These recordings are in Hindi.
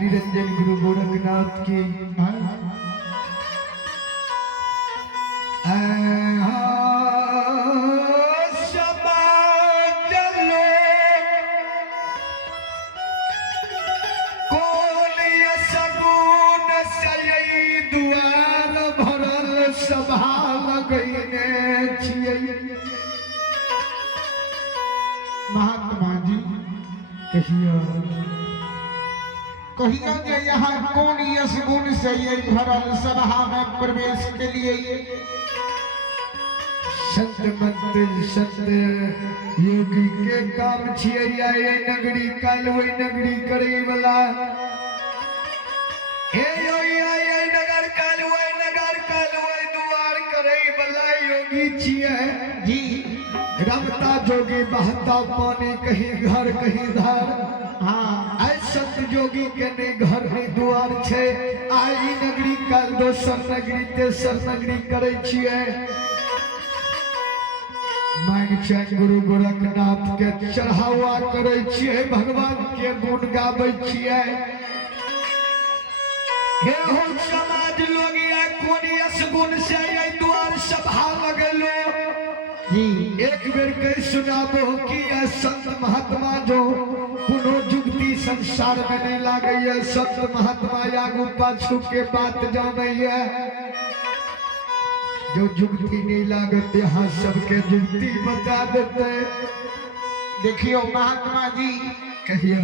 निरंजन गुरु गोरखनाथ की महात्मा जी कहिया जे यहाँ कौन यश गुण से ये भरल सभा में प्रवेश के लिए संत मंत्र संत योगी के काम छिए ये नगरी काल वही नगरी करे वाला हे ये नगर काल वही द्वार करे वाला योगी छिए जी। रमता जोगी बहता पानी कहीं घर कहीं धार। हाँ संत जोगी के ने घर में द्वार छे आई नगरी काल दोसर नगरी तेसर नगरी करे छिए। मांग चैन गुरु गोरखनाथ के चढ़ावा करे छिए भगवान के गुण गाबै छिए। हे हो समाज लोग या कोन यश गुण से ये द्वार सभा लगलो जी। एक बेर कह सुनाबो कि संत महात्मा जो कोनो जुगती संसार में नहीं लागे संत महात्मा आगू पाछू के बात जाने जो जुगती नहीं लागत यहाँ सबके जुगती बता देते। देखियो महात्मा जी कहियो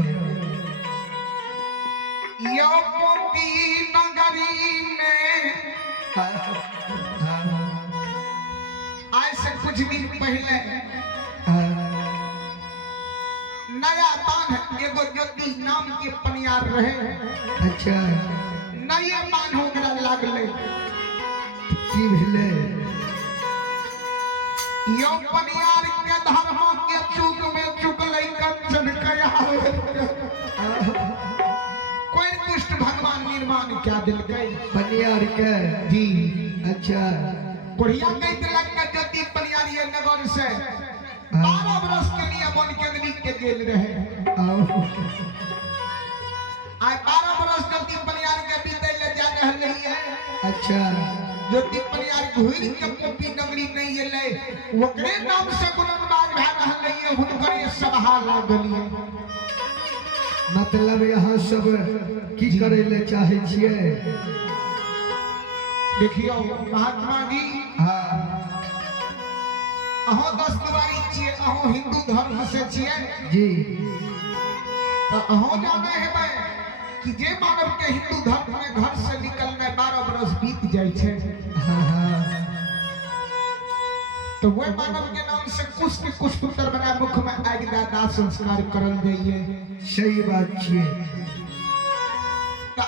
यो पोपी नगरी में आज से कुछ दिन पहले नया बांध एगो ज्योति नाम के पनियार रहे। अच्छा नया बांध ओकरा लागले की भेले यो पनियार के धर्म के चूक में चुकले कंचन कया कोई दुष्ट भगवान निर्माण क्या दिल गए पनियार के जी। अच्छा कोढ़िया कई लग का ज्योति पनियार ये नगर से 12 वर्ष के लिए बन के नदी के जेल रहे। आज 12 वर्ष ज्योति पनियार के बीते ले जा रहे हैं। अच्छा ज्योति पनियार घुर के पोपी नगरी नहीं ले ओकरे नाम से गुणनबाज भा रहल है हुनकर सभा लागलिए। मतलब यहाँ सब की करे ले चाहे छिए। देखियो महात्मा जी हाँ अहो 10 दुआरी छिए अहो हिंदू धर्म से छिए जी तो अहों जाने है मैं कि जे मानव के हिंदू धर्म में घर से निकलने 12 बरस बीत जाय छे तो वह मानव के नाम से कुछ के कुछ पुत्र बना मुख में आग दादा संस्कार करल जाइए। सही बात छे। तो